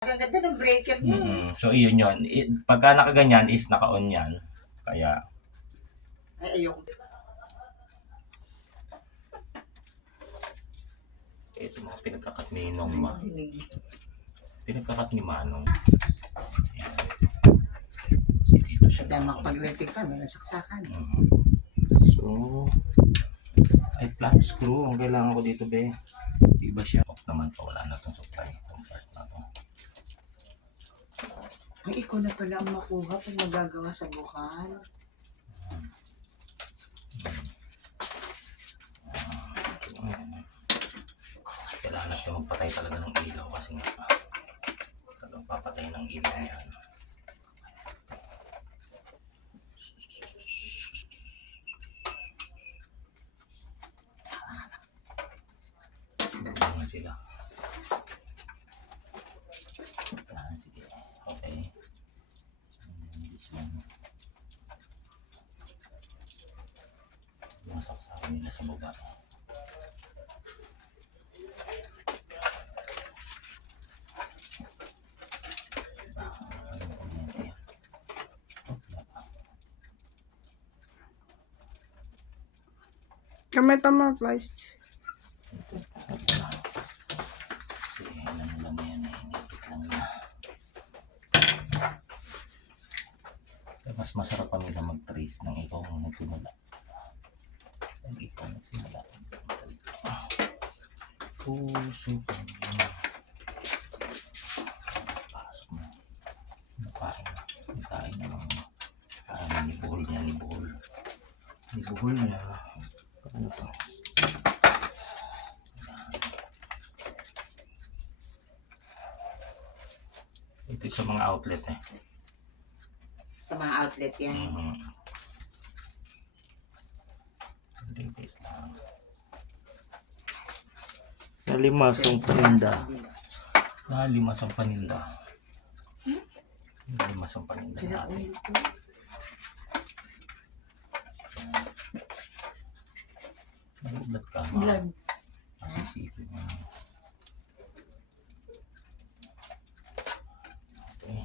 Ang ganda ng breaker mo. So, yun yun. Pagka nakaganyan is naka-on yan. Kaya, Ay, ayoko. ito mga pinagkakat ni Nongma. Pinagkakat ni Manong. Ayan. Kasi dito siya. Dahil makapag-repic ka, may nasaksakan. So, ay flat screw. Ang kailangan ko dito, be. Iba siya. Off naman pa. Wala na itong supply. Itong part na ito. Ay, ikaw na pala ang makuha pag magagawa sa bukal. Kailangan natin magpatay talaga ng ilaw kasi nga talagang papatay ng ilaw yan. Ganyan sila. Sige. Okay. And this one. Masaksakan nila sa baba. Kamay tama, flies. Sige, lang yan eh. Inipit lang na. Mas masarap pa nila mag-trace ng ikaw ang nagsimula. Ang ikaw nagsimula. Puso ko. Pasok mo. Napain na. Napain na lang. Kaya na nibuhol niya, nibuhol. Nibuhol niya. Ano to? Ito sa mga outlet eh. Sa mga outlet yan. Nalimasang paninda. Nalimasang paninda. Nalimasang paninda natin. Nagulat ka ma. Masisipin mo. Okay.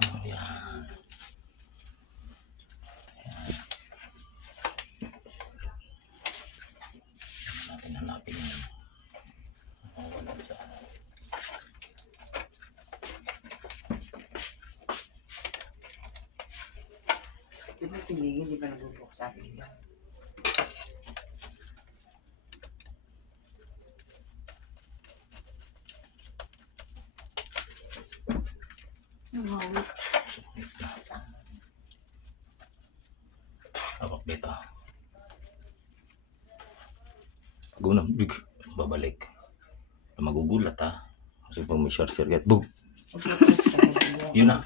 Ayan. Natin hanapin yun. Wala dyan. Di ba pinigil, di ba nabubuksan? Hawak dito. Pag unang babalik. Magugulat ha. Kasi pag may short circuit, boom! Okay, Yun na.